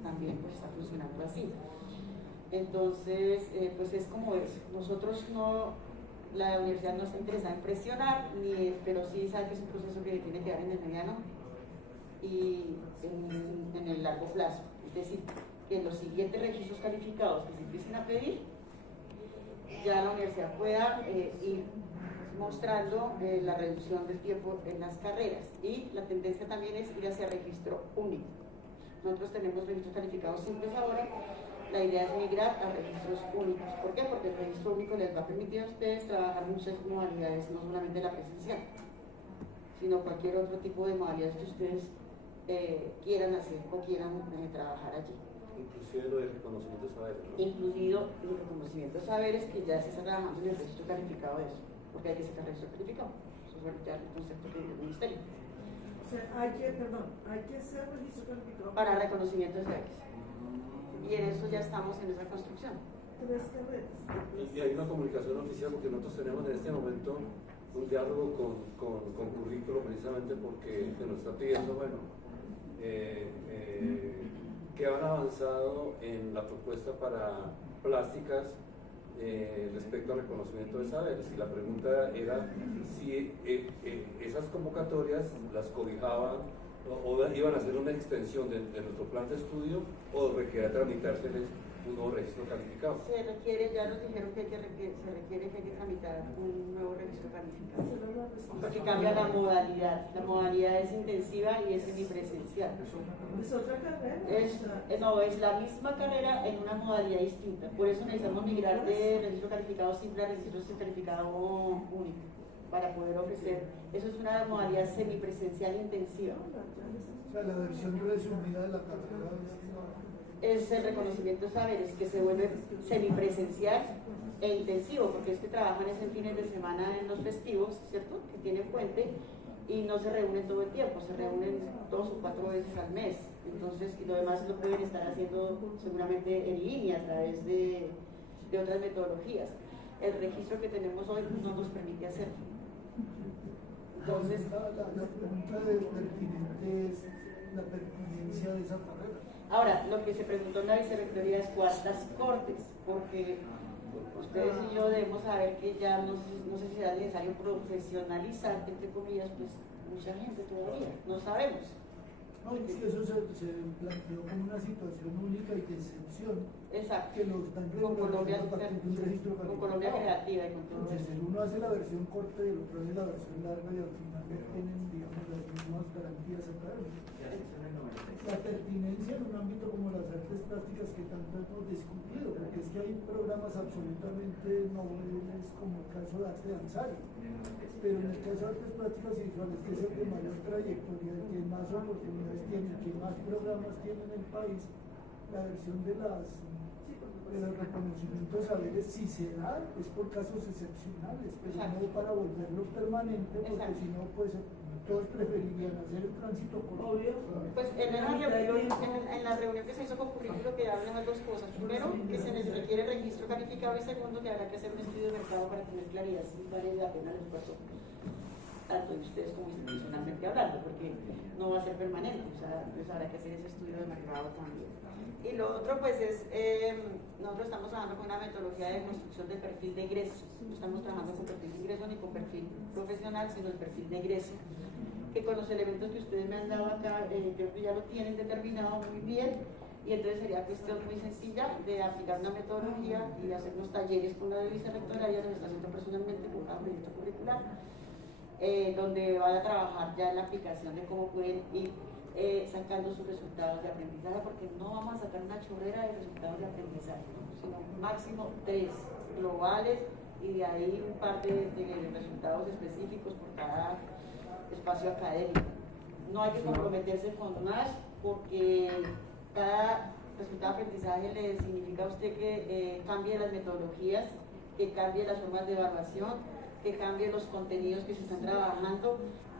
también pues está funcionando así. Entonces, pues es como eso. Nosotros la universidad no está interesada en presionar, pero sí sabe que es un proceso que tiene que dar en el mediano y en el largo plazo. Es decir, que en los siguientes registros calificados que se empiecen a pedir, ya la universidad pueda ir mostrando la reducción del tiempo en las carreras. Y la tendencia también es ir hacia registro único. Nosotros tenemos registros calificados simples ahora. La idea es migrar a registros únicos. ¿Por qué? Porque el registro único les va a permitir a ustedes trabajar muchas modalidades, no solamente la presencial, sino cualquier otro tipo de modalidades que ustedes quieran hacer o quieran trabajar allí. Inclusive lo del reconocimiento de saberes, ¿no? Incluido el reconocimiento de saberes, que ya se está trabajando en el registro calificado de eso, porque hay que sacar registro calificado. Eso es ya el concepto que dio el ministerio. O sea, hay que hacer registro calificado para reconocimiento de saberes. Y en eso ya estamos en esa construcción. 3 carreras. Y hay una comunicación oficial porque nosotros tenemos en este momento un diálogo con currículo precisamente porque se nos está pidiendo, bueno, que han avanzado en la propuesta para plásticas respecto al reconocimiento de saberes. Y la pregunta era si esas convocatorias las cobijaban o iban a hacer una extensión de nuestro plan de estudio o requiere tramitárseles un nuevo registro calificado. Se requiere, ya nos dijeron que se requiere que hay que tramitar un nuevo registro calificado. Porque cambia la modalidad. La modalidad es intensiva y es semipresencial. ¿Es otra carrera? No, es la misma carrera en una modalidad distinta. Por eso necesitamos migrar de registro calificado simple a registro calificado único, para poder ofrecer. Eso es una modalidad semipresencial intensiva. O sea, la versión resumida de la carrera es el reconocimiento de saberes, que se vuelve semipresencial e intensivo, porque es que trabajan en fines de semana en los festivos, ¿cierto? Que tienen puente y no se reúnen todo el tiempo, se reúnen 2 o 4 veces al mes. Entonces, y lo demás lo pueden estar haciendo seguramente en línea a través de otras metodologías. El registro que tenemos hoy no nos permite hacerlo. Entonces, la pregunta de pertinente es la pertinencia de esa carrera. Ahora, lo que se preguntó en la vicerrectoría es cuántas cortes, porque ustedes y yo debemos saber que ya no sé si será necesario profesionalizar, entre comillas, pues mucha gente todavía, no sabemos. No, es que eso se planteó como una situación única y de excepción. Exacto. Que lo están con Colombia, a partir de un registro con Colombia Creativa y con todo Entonces, eso. uno hace la versión corta y el otro hace la versión larga y al final no tienen, digamos, las mismas garantías académicas. La pertinencia en un ámbito como las artes plásticas que tanto hemos discutido, porque es que hay programas absolutamente nobles como el caso de arte danzario, pero en el caso de artes plásticas y visuales, que es el de mayor trayectoria, el que más oportunidades tiene, el que más programas tiene en el país, la versión de los reconocimientos saberes, si se da, es por casos excepcionales, pero no para volverlo permanente, porque si no, pues todos preferirían hacer el tránsito colombiano. Pues en la reunión que se hizo con currículo quedaron las dos cosas. Primero, que se requiere registro calificado, y segundo, que habrá que hacer un estudio de mercado para tener claridad si vale la pena el esfuerzo, tanto de ustedes como institucionalmente hablando, porque no va a ser permanente, o sea, pues habrá que hacer ese estudio de mercado también. Y lo otro, pues, es, nosotros estamos trabajando con una metodología de construcción del perfil de ingreso. No estamos trabajando con perfil de ingreso ni con perfil profesional, sino el perfil de ingreso, que con los elementos que ustedes me han dado acá, creo que ya lo tienen determinado muy bien, y entonces sería cuestión muy sencilla de aplicar una metodología y de hacer unos talleres con la vicerrectora, ella lo está haciendo personalmente con cada proyecto curricular, donde van a trabajar ya en la aplicación de cómo pueden ir sacando sus resultados de aprendizaje, porque no vamos a sacar una chorrera de resultados de aprendizaje, ¿no? Sino máximo 3 globales y de ahí un par de resultados específicos por cada espacio académico. No hay que comprometerse con más, porque cada resultado de aprendizaje le significa a usted que cambie las metodologías, que cambie las formas de evaluación, que cambie los contenidos que se están trabajando,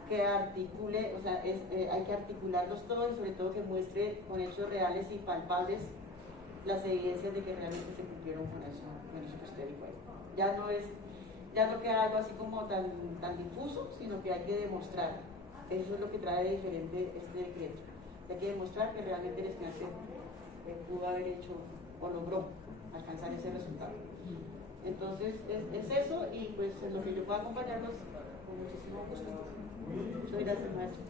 que articule, o sea, hay que articularlos todos y sobre todo que muestre con hechos reales y palpables las evidencias de que realmente se cumplieron con eso que usted dijo ahí. Ya no queda algo así como tan difuso, sino que hay que demostrar. Eso es lo que trae de diferente este decreto. Hay que demostrar que realmente el estudiante pudo haber hecho o logró alcanzar ese resultado. Entonces, es eso, y pues en lo que yo pueda acompañarlos, con muchísimo gusto. Muchas gracias, maestro.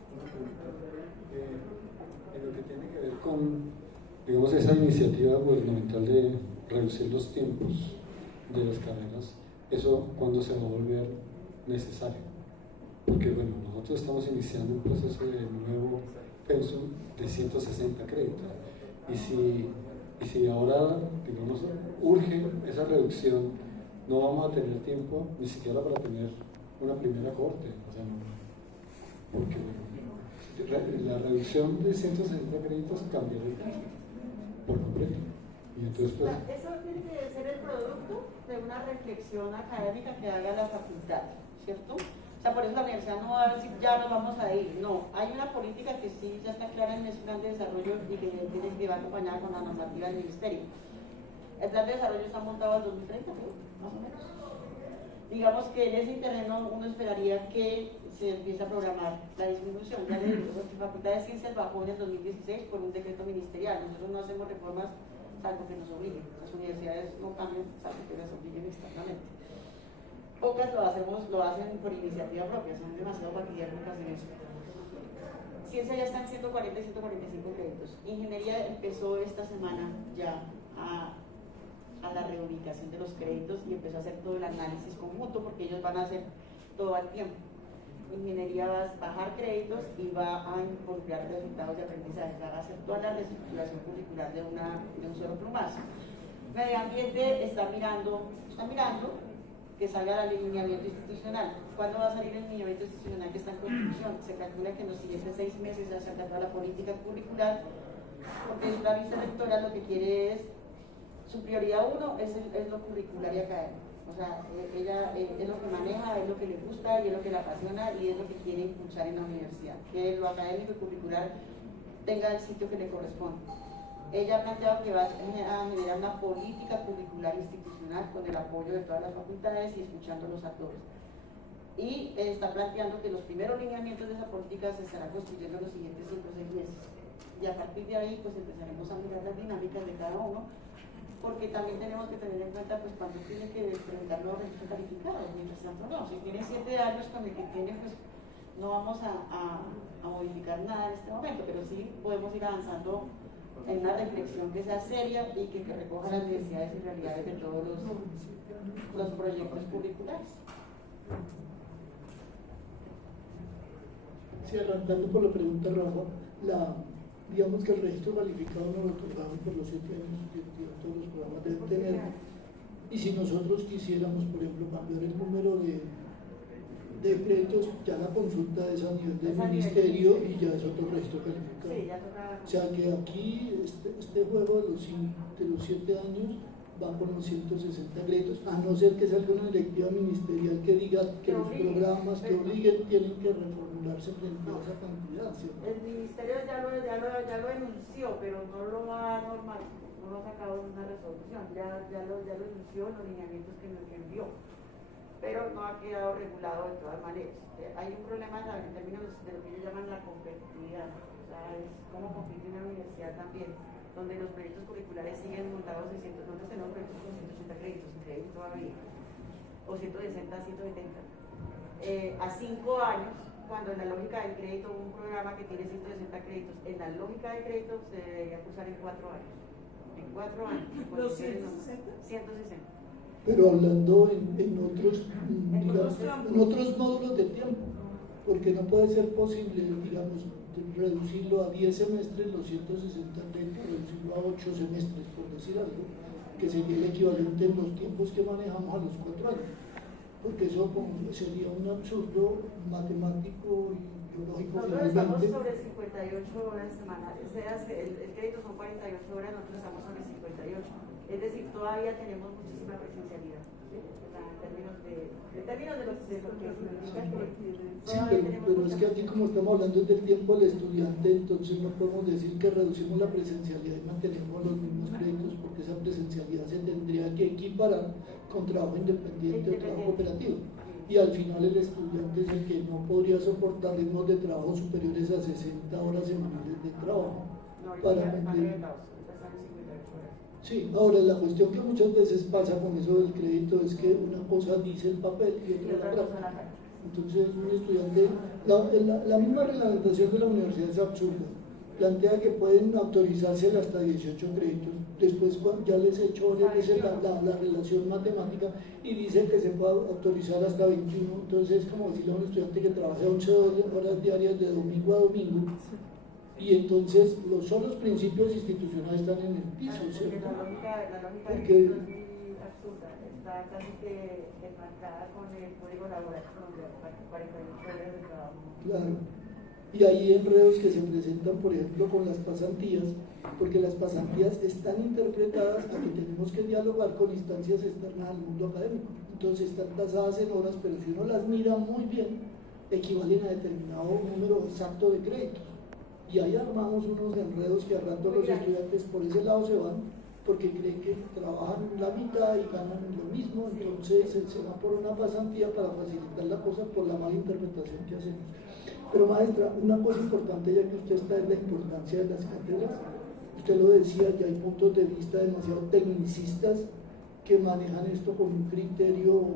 En lo que tiene que ver con, digamos, esa iniciativa gubernamental de reducir los tiempos de las carreras, eso cuándo se va a volver necesario, porque bueno, nosotros estamos iniciando un proceso de nuevo pensum de 160 créditos, y si ahora, digamos, urge esa reducción, no vamos a tener tiempo ni siquiera para tener una primera cohorte, o sea, porque la reducción de 160 créditos cambia el caso por completo. Y entonces, pues, eso tiene que ser el producto de una reflexión académica que haga la facultad, ¿cierto? O sea, por eso la universidad no va a decir ya nos vamos a ir, no, hay una política que sí ya está clara en ese plan de desarrollo y que va acompañada con la normativa del ministerio. El plan de desarrollo está montado al 2030, más o menos. Digamos que en ese terreno uno esperaría que se empiece a programar la disminución. Ya le digo, la Facultad de Ciencias bajó en el 2016 por un decreto ministerial. Nosotros no hacemos reformas salvo que nos obliguen. Las universidades no cambian salvo que las obliguen externamente. Pocas lo hacen por iniciativa propia, son demasiado paquillarnos en eso. Ciencia ya están 140 y 145 créditos. Ingeniería empezó esta semana ya a la reubicación de los créditos y empezó a hacer todo el análisis conjunto, porque ellos van a hacer todo al tiempo. Ingeniería va a bajar créditos y va a involucrar resultados de aprendizaje, va a hacer toda la reestructuración curricular de un solo plumazo. Medio ambiente está mirando que salga el alineamiento institucional. ¿Cuándo va a salir el alineamiento institucional que está en construcción? Se calcula que en los siguientes 6 meses ya se toda la política curricular, porque la vicerrectora lo que quiere es, su prioridad 1 es lo curricular y académico. O sea, ella es lo que maneja, es lo que le gusta y es lo que le apasiona y es lo que quiere impulsar en la universidad, que lo académico y curricular tenga el sitio que le corresponde. Ella ha planteado que va a generar una política curricular institucional con el apoyo de todas las facultades y escuchándolos a todos. Y está planteando que los primeros lineamientos de esa política se estarán construyendo en los siguientes 5 o 6 meses. Y a partir de ahí, pues empezaremos a mirar las dinámicas de cada uno, porque también tenemos que tener en cuenta pues cuando tiene que presentar los registros calificados. Mientras tanto no, si tiene 7 años con el que tiene, pues no vamos a modificar nada en este momento, pero sí podemos ir avanzando en una reflexión que sea seria y que recoja las necesidades y realidades de todos los proyectos curriculares. Sí, arrancando por la pregunta, Rafa, digamos que el registro calificado no lo otorgamos por los 7 años que todos los programas deben tener. Y si nosotros quisiéramos, por ejemplo, cambiar el número de créditos, ya la consulta es a nivel del ministerio y ya es otro registro calificado. Sí, ya toca. O sea que aquí este juego de los 7 años va con los 160 créditos, a no ser que salga una directiva ministerial que diga que los programas que obliguen tienen que reformularse frente a esa cantidad, ¿cierto? El ministerio ya lo enunció, pero no lo ha normalizado, no lo ha sacado en una resolución, ya lo enunció en los lineamientos que nos envió, pero no ha quedado regulado de todas maneras. Hay un problema en términos de lo que ellos llaman la competitividad, o sea, es cómo compite una universidad también, donde los proyectos curriculares siguen montados en donde tenemos proyectos con 180 créditos, increíble todavía, o 160, 170. A 5 años, cuando en la lógica del crédito, un programa que tiene 160 créditos, en la lógica del crédito se debería cursar en 4 años. En 4 años. ¿Los 160? 160. Pero hablando en otros módulos de tiempo, porque no puede ser posible, digamos, reducirlo a 10 semestres, los 160 créditos, reducirlo a 8 semestres, por decir algo, que sería el equivalente en los tiempos que manejamos a los 4 años, porque eso sería un absurdo matemático y biológico. Nosotros estamos sobre 58 horas semanales, o sea, el crédito son 48 horas, nosotros estamos sobre 58. Es decir, todavía tenemos muchísima presencialidad, ¿sí? O sea, en términos de lo que significa que sí, pero es que aquí como estamos hablando del tiempo del estudiante, entonces no podemos decir que reducimos la presencialidad y mantenemos los mismos créditos, porque esa presencialidad se tendría que equiparar con trabajo independiente o trabajo cooperativo. Y al final el estudiante es el que no podría soportar ritmos de trabajo superiores a 60 horas semanales de trabajo. Para mantener. Sí, ahora la cuestión que muchas veces pasa con eso del crédito es que una cosa dice el papel y otra la práctica. Entonces un estudiante, la misma reglamentación de la universidad es absurda. Plantea que pueden autorizarse hasta 18 créditos. Después ya les he hecho la relación matemática y dice que se puede autorizar hasta 21. Entonces es como decirle a un estudiante que trabaje 11 horas diarias de domingo a domingo. Y entonces son los principios institucionales están en el piso, ¿cierto? La lógica porque es muy absurda, está casi que enmarcada con el código laboral colombiano, 48 horas de trabajo. Claro. Y hay enredos que se presentan, por ejemplo, con las pasantías, porque las pasantías están interpretadas a que tenemos que dialogar con instancias externas al mundo académico. Entonces están tasadas en horas, pero si uno las mira muy bien, equivalen a determinado número exacto de créditos. Y ahí armamos unos enredos que a rato los estudiantes por ese lado se van, porque creen que trabajan la mitad y ganan lo mismo, entonces se van por una pasantía para facilitar la cosa por la mala interpretación que hacemos. Pero maestra, una cosa importante ya que usted está es la importancia de las cátedras. Usted lo decía, que hay puntos de vista demasiado tecnicistas que manejan esto con un criterio,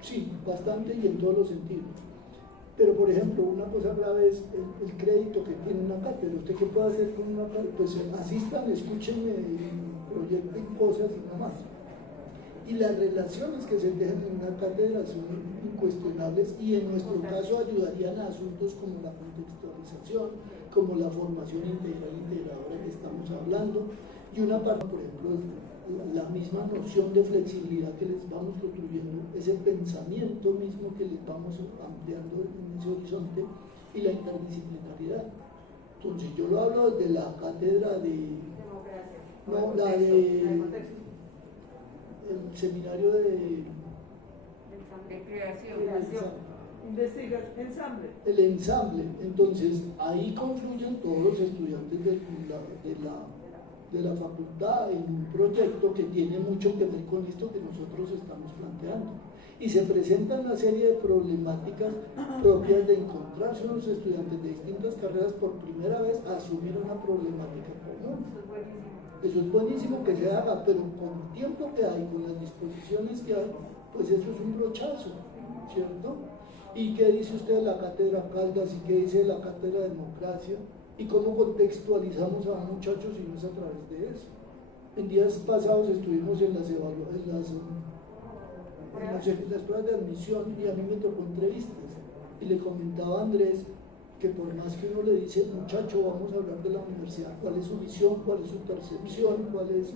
sí, bastante y en todos los sentidos. Pero, por ejemplo, una cosa grave es el crédito que tiene una cátedra. ¿Usted qué puede hacer con una cátedra? Pues asistan, escúchenme, proyecten cosas y nada más. Y las relaciones que se dejan en una cátedra son incuestionables y en nuestro caso ayudarían a asuntos como la contextualización, como la formación integral integradora que estamos hablando. Y una parte, por ejemplo, la misma noción de flexibilidad que les vamos construyendo, ese pensamiento mismo que les vamos ampliando en ese horizonte y la interdisciplinariedad. Entonces yo lo hablo desde la cátedra de democracia, no, la de el seminario de creación, investigación, el ensamble. Entonces ahí confluyen todos los estudiantes de la facultad en un proyecto que tiene mucho que ver con esto que nosotros estamos planteando. Y se presentan una serie de problemáticas propias de encontrarse unos estudiantes de distintas carreras por primera vez a asumir una problemática común. Eso es buenísimo que se haga, pero con el tiempo que hay, con las disposiciones que hay, pues eso es un brochazo, ¿cierto? ¿Y qué dice usted de la cátedra Caldas y qué dice de la cátedra Democracia? ¿Y cómo contextualizamos a muchachos y no es a través de eso? En días pasados estuvimos en las pruebas de admisión y a mí me tocó entrevistas y le comentaba a Andrés que por más que uno le dice, muchacho, vamos a hablar de la universidad, cuál es su visión, cuál es su percepción, cuál es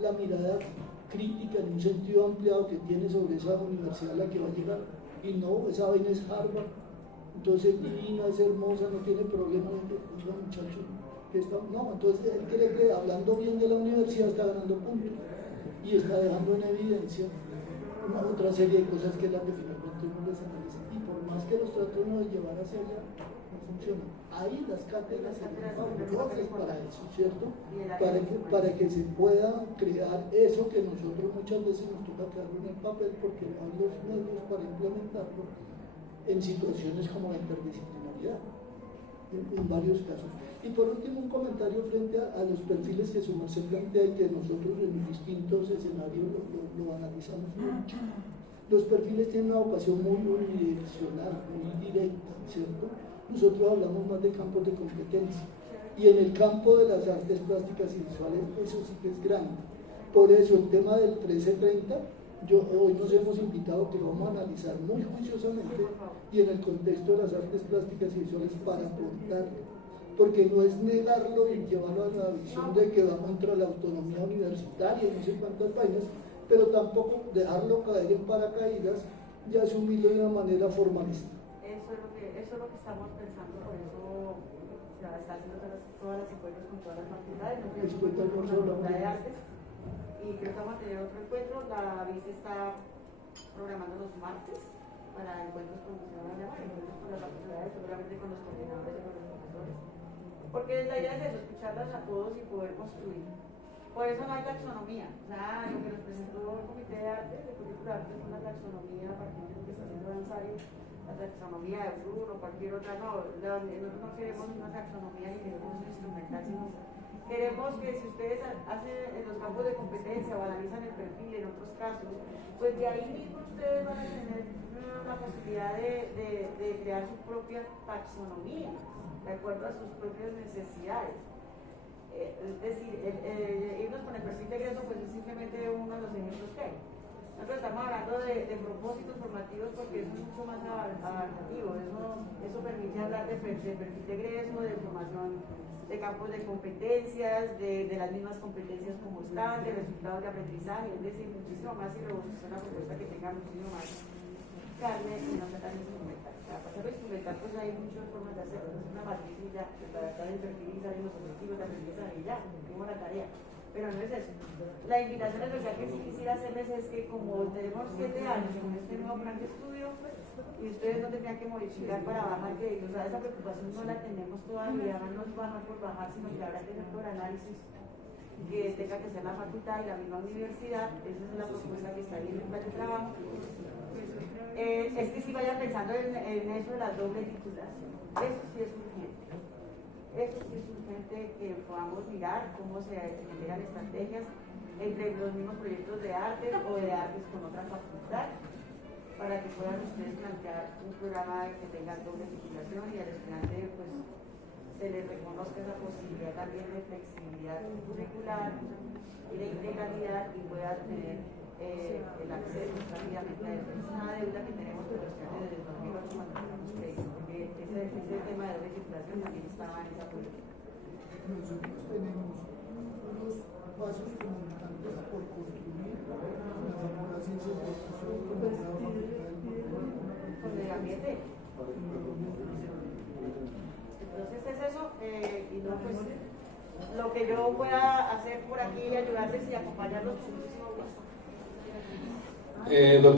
la mirada crítica en un sentido ampliado que tiene sobre esa universidad a la que va a llegar, y no, esa vaina es Harvard, entonces es divina, es hermosa, no tiene problema, no, muchacho, No, entonces él cree que hablando bien de la universidad está ganando puntos y está dejando en evidencia otra serie de cosas que es la que finalmente uno les analiza. Y por más que los tratemos de llevar hacia allá, no funciona. Ahí las cátedras serían fabulosas para eso, ¿cierto? Para que se pueda crear eso que nosotros muchas veces nos toca quedarlo en el papel porque no hay los medios para implementarlo en situaciones como la interdisciplinaridad, en varios casos. Y por último, un comentario frente a los perfiles que su merced plantea y que nosotros en distintos escenarios lo analizamos mucho. Los perfiles tienen una vocación muy unidireccional, muy directa, ¿cierto? Nosotros hablamos más de campos de competencia. Y en el campo de las artes plásticas y visuales, eso sí que es grande. Por eso, el tema del 1330, hoy nos hemos invitado que vamos a analizar muy juiciosamente y en el contexto de las artes plásticas y visuales para aportarlo. Porque no es negarlo y llevarlo a la visión de que va contra la autonomía universitaria y no sé cuántas vainas, pero tampoco dejarlo caer en paracaídas y asumirlo de una manera formalista. Eso es lo que estamos pensando, por eso se están haciendo todas las encuentros con todas las facultades. Nosotros con la Facultad de Artes y creo que vamos a tener otro encuentro. La vice está programando los martes para encuentros con los encuentros con las facultades, seguramente con los coordinadores y con los profesores. Porque la idea es eso, escucharlas a todos y poder construir. Por eso no hay taxonomía. O sea, lo que nos presentó el Comité de Artes, el Currículo de Artes, es una taxonomía a partir de lo que está haciendo Danzario, la taxonomía de Blur o cualquier otra. No, nosotros no queremos una taxonomía ni queremos un instrumental, sino queremos que si ustedes hacen en los campos de competencia o analizan el perfil en otros casos, pues de ahí mismo ustedes van a tener la posibilidad de crear su propia taxonomía, de acuerdo a sus propias necesidades. Es decir, irnos con el perfil de egreso pues es simplemente uno de los ejemplos que hay. Nosotros estamos hablando de propósitos formativos porque eso es mucho más abarcativo, eso permite hablar de perfil de egreso, de formación de campos de competencias, de las mismas competencias como están, de resultados de aprendizaje, es decir, muchísimo más y robustizar una propuesta que tenga muchísimo más carne y no sea tan instrumental. Para pasarlo instrumental pues hay muchas formas de hacerlo, es una matriz y ya, para estar en perfil y salen los objetivos de aprendizaje y ya, cumplimos la tarea. Pero no es eso. La invitación especial que sí quisiera hacerles es que como tenemos 7 años con este nuevo plan de estudio y ustedes no tendrían que modificar para bajar créditos, o sea, esa preocupación no la tenemos todavía, no es bajar por bajar, sino que habrá que hacer por análisis que tenga que ser la facultad y la misma universidad. Esa es la propuesta que está ahí en el plan de trabajo. Es que si vayan pensando en eso de la doble titulación, eso sí es urgente. Eso sí es urgente que podamos mirar cómo se generan estrategias entre los mismos proyectos de arte o de artes con otra facultad para que puedan ustedes plantear un programa que tenga doble titulación y al estudiante pues se les reconozca esa posibilidad también de flexibilidad curricular y de integralidad y pueda tener el acceso rápidamente a eso. Es una deuda que tenemos con los estudiantes desde 2008 cuando tenemos crédito, porque ese tema de doble titulación también estaba en esa política. Nosotros tenemos unos pasos fundamentales por construir la ciencia de con el ambiente. Entonces es eso, y no pues lo que yo pueda hacer por aquí, ayudarles y acompañarlos con muchísimo gusto.